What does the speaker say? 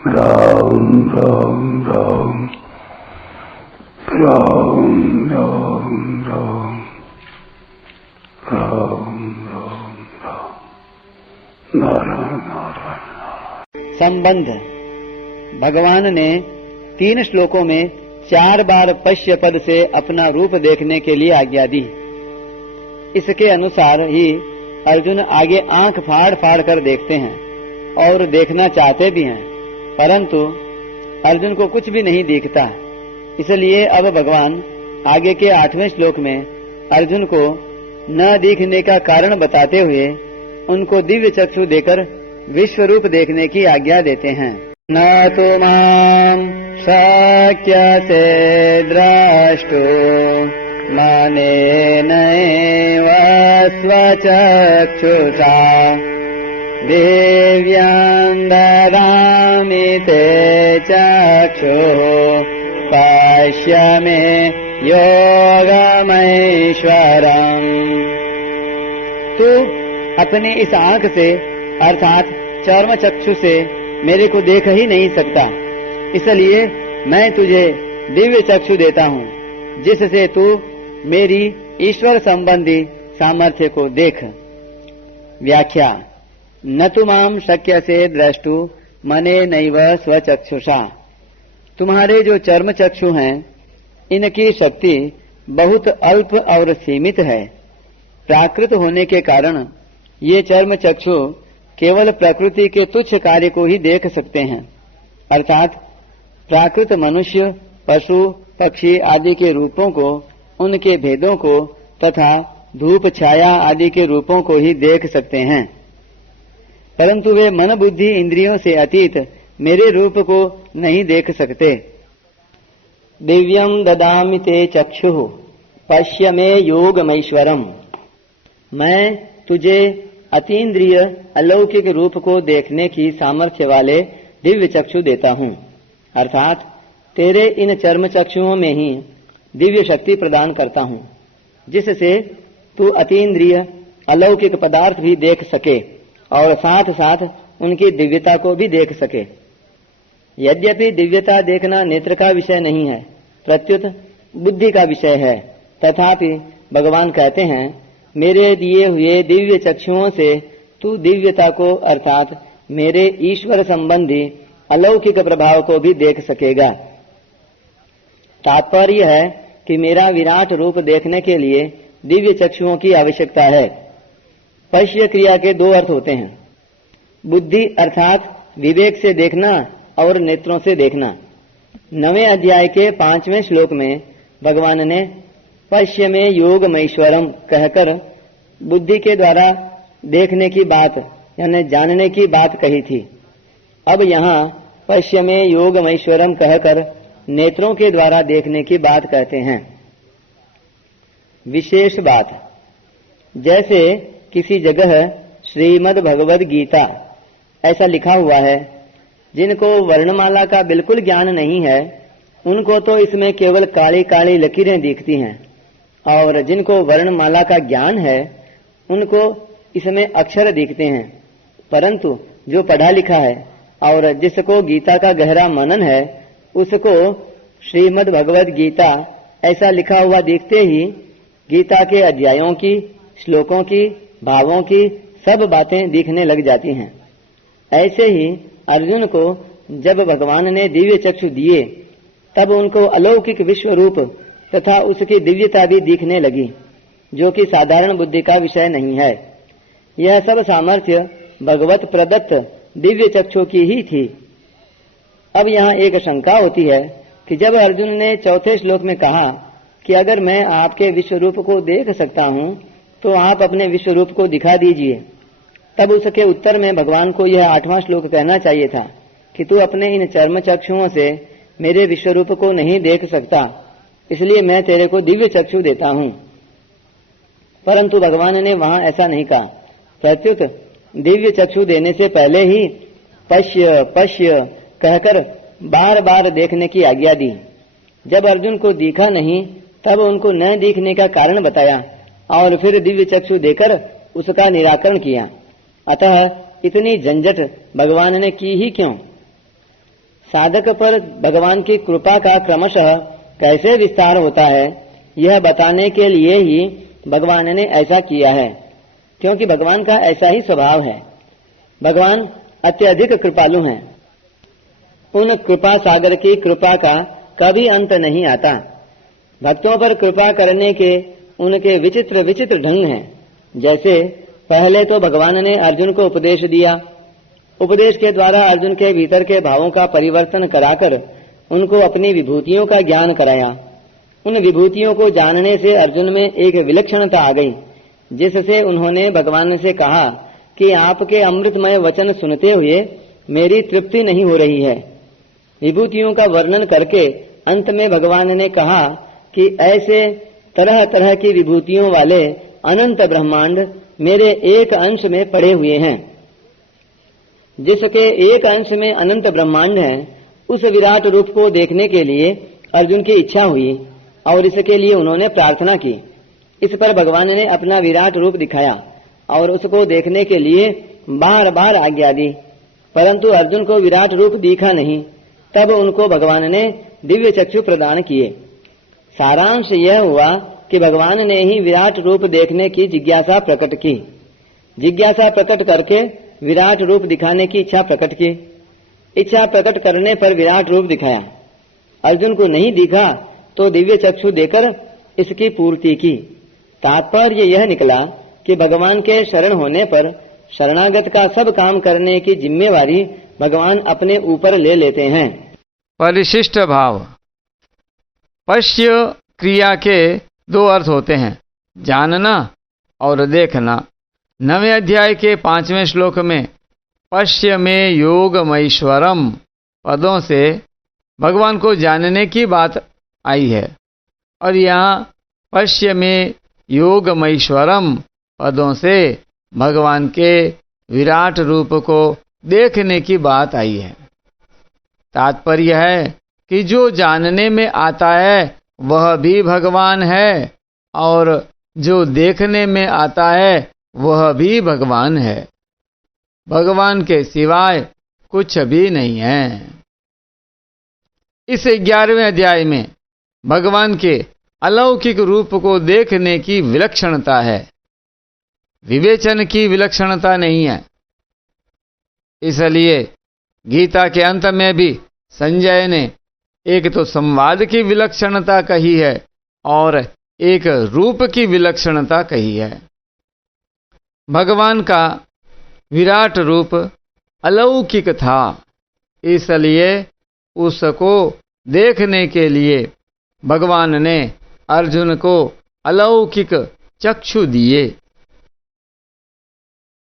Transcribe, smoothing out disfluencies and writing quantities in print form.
राम राम राम राम राम राम राम राम राम नारायण नारायण। संबंध। भगवान ने 3 श्लोकों में 4 बार पश्य पद से अपना रूप देखने के लिए आज्ञा दी। इसके अनुसार ही अर्जुन आगे आंख फाड़ फाड़ कर देखते हैं और देखना चाहते भी हैं, परंतु अर्जुन को कुछ भी नहीं दिखता। इसलिए अब भगवान आगे के 8वें श्लोक में अर्जुन को न दिखने का कारण बताते हुए उनको दिव्य चक्षु देकर विश्व रूप देखने की आज्ञा देते हैं। न तो माम शक्यसे द्रष्टुं मनेनैव स्वचक्षुषा दिव्यां ददामि ते चक्षुः पश्य मे योगमैश्वरम्। तू अपने इस आंख से अर्थात चर्म चक्षु से मेरे को देख ही नहीं सकता, इसलिए मैं तुझे दिव्य चक्षु देता हूँ, जिससे तू मेरी ईश्वर संबंधी सामर्थ्य को देख। व्याख्या। न तु माम शक्य से द्रष्टु मने नैव स्वचक्षुषा। तुम्हारे जो चर्म चक्षु हैं, इनकी शक्ति बहुत अल्प और सीमित है। प्राकृत होने के कारण ये चर्म चक्षु केवल प्रकृति के तुच्छ कार्य को ही देख सकते हैं, अर्थात प्राकृत मनुष्य, पशु, पक्षी आदि के रूपों को, उनके भेदों को तथा धूप छाया आदि के रूपों को ही देख सकते हैं, परंतु वे मन बुद्धि इंद्रियों से अतीत मेरे रूप को नहीं देख सकते। दिव्यं ददामि ते चक्षुः पश्य मे योगमैश्वरम्। मैं तुझे अतीन्द्रिय अलौकिक रूप को देखने की सामर्थ्य वाले दिव्य चक्षु देता हूँ, अर्थात तेरे इन चर्म चक्षुओं में ही दिव्य शक्ति प्रदान करता हूँ, जिससे तू अतीन्द्रिय अलौकिक पदार्थ भी देख सके और साथ साथ उनकी दिव्यता को भी देख सके। यद्यपि दिव्यता देखना नेत्र का विषय नहीं है, प्रत्युत बुद्धि का विषय है, तथापि भगवान कहते हैं मेरे दिए हुए दिव्य चक्षुओं से तू दिव्यता को अर्थात मेरे ईश्वर संबंधी अलौकिक प्रभाव को भी देख सकेगा। तात्पर्य है कि मेरा विराट रूप देखने के लिए दिव्य चक्षुओं की आवश्यकता है। पश्य क्रिया के 2 अर्थ होते हैं, बुद्धि अर्थात विवेक से देखना और नेत्रों से देखना। 9वें अध्याय के 5वें श्लोक में भगवान ने पश्य में योगमैश्वरम कहकर बुद्धि के द्वारा देखने की बात यानी जानने की बात कही थी। अब यहाँ पश्य में योगमैश्वरम कहकर नेत्रों के द्वारा देखने की बात कहते हैं। विशेष बात, जैसे किसी जगह श्रीमद् भगवद गीता ऐसा लिखा हुआ है, जिनको वर्णमाला का बिल्कुल ज्ञान नहीं है उनको तो इसमें केवल काली काली लकीरें दिखती हैं, और जिनको वर्णमाला का ज्ञान है उनको इसमें अक्षर दिखते हैं, परंतु जो पढ़ा लिखा है और जिसको गीता का गहरा मनन है उसको श्रीमद् भगवद गीता ऐसा लिखा हुआ दिखते ही गीता के अध्यायों की, श्लोकों की, भावों की सब बातें दिखने लग जाती हैं। ऐसे ही अर्जुन को जब भगवान ने दिव्य चक्षु दिए तब उनको अलौकिक विश्व रूप तथा उसकी दिव्यता भी दिखने लगी, जो कि साधारण बुद्धि का विषय नहीं है। यह सब सामर्थ्य भगवत प्रदत्त दिव्य चक्षु की ही थी। अब यहाँ एक शंका होती है कि जब अर्जुन ने 4थे श्लोक में कहा कि अगर मैं आपके विश्व रूप को देख सकता हूँ तो आप अपने विश्व रूप को दिखा दीजिए, तब उसके उत्तर में भगवान को यह 8वां श्लोक कहना चाहिए था कि तू अपने इन चर्म चक्षुओं से मेरे विश्व रूप को नहीं देख सकता, इसलिए मैं तेरे को दिव्य चक्षु देता हूँ। परंतु भगवान ने वहां ऐसा नहीं कहा, प्रत्युत दिव्य चक्षु देने से पहले ही पश्य पश्य कहकर बार बार देखने की आज्ञा दी। जब अर्जुन को दिखा नहीं तब उनको न दिखने का कारण बताया और फिर दिव्य चक्षु देकर उसका निराकरण किया। अतः इतनी झंझट भगवान ने की ही क्यों? साधक पर भगवान की कृपा का क्रमशः कैसे विस्तार होता है, यह बताने के लिए ही भगवान ने ऐसा किया है, क्योंकि भगवान का ऐसा ही स्वभाव है। भगवान अत्यधिक कृपालु हैं। उन कृपा सागर की कृपा का कभी अंत नहीं आता। भक्तों पर कृपा करने के उनके विचित्र विचित्र ढंग हैं। जैसे पहले तो भगवान ने अर्जुन को उपदेश दिया। उपदेश के द्वारा अर्जुन के भीतर के भावों का परिवर्तन कराकर उनको अपनी विभूतियों का ज्ञान कराया। उन विभूतियों को जानने से अर्जुन में एक विलक्षणता आ गई, जिससे उन्होंने भगवान से कहा कि आपके अमृतमय वचन सुनते हुए मेरी तृप्ति नहीं हो रही है। विभूतियों का वर्णन करके अंत में भगवान ने कहा कि ऐसे तरह तरह की विभूतियों वाले अनंत ब्रह्मांड मेरे एक अंश में पड़े हुए हैं। जिसके एक अंश में अनंत ब्रह्मांड है, उस विराट रूप को देखने के लिए अर्जुन की इच्छा हुई और इसके लिए उन्होंने प्रार्थना की। इस पर भगवान ने अपना विराट रूप दिखाया और उसको देखने के लिए बार बार आज्ञा दी, परंतु अर्जुन को विराट रूप दिखा नहीं। तब उनको भगवान ने दिव्य चक्षु प्रदान किए। सारांश यह हुआ कि भगवान ने ही विराट रूप देखने की जिज्ञासा प्रकट की। जिज्ञासा प्रकट करके विराट रूप दिखाने की इच्छा प्रकट की। इच्छा प्रकट करने पर विराट रूप दिखाया। अर्जुन को नहीं दिखा तो दिव्य चक्षु देकर इसकी पूर्ति की। तात्पर्य यह निकला कि भगवान के शरण होने पर शरणागत का सब काम करने की जिम्मेवारी भगवान अपने ऊपर ले लेते हैं। परिशिष्ट भाव। पश्य क्रिया के दो अर्थ होते हैं, जानना और देखना। 9वें अध्याय के 5वें श्लोक में पश्य में योगमैश्वरम पदों से भगवान को जानने की बात आई है और यहाँ पश्य में योगमैश्वरम पदों से भगवान के विराट रूप को देखने की बात आई है। तात्पर्य है कि जो जानने में आता है वह भी भगवान है और जो देखने में आता है वह भी भगवान है। भगवान के सिवाय कुछ भी नहीं है। इस 11वें अध्याय में भगवान के अलौकिक रूप को देखने की विलक्षणता है, विवेचन की विलक्षणता नहीं है। इसलिए गीता के अंत में भी संजय ने एक तो संवाद की विलक्षणता कही है और एक रूप की विलक्षणता कही है। भगवान का विराट रूप अलौकिक था, इसलिए उसको देखने के लिए भगवान ने अर्जुन को अलौकिक चक्षु दिए।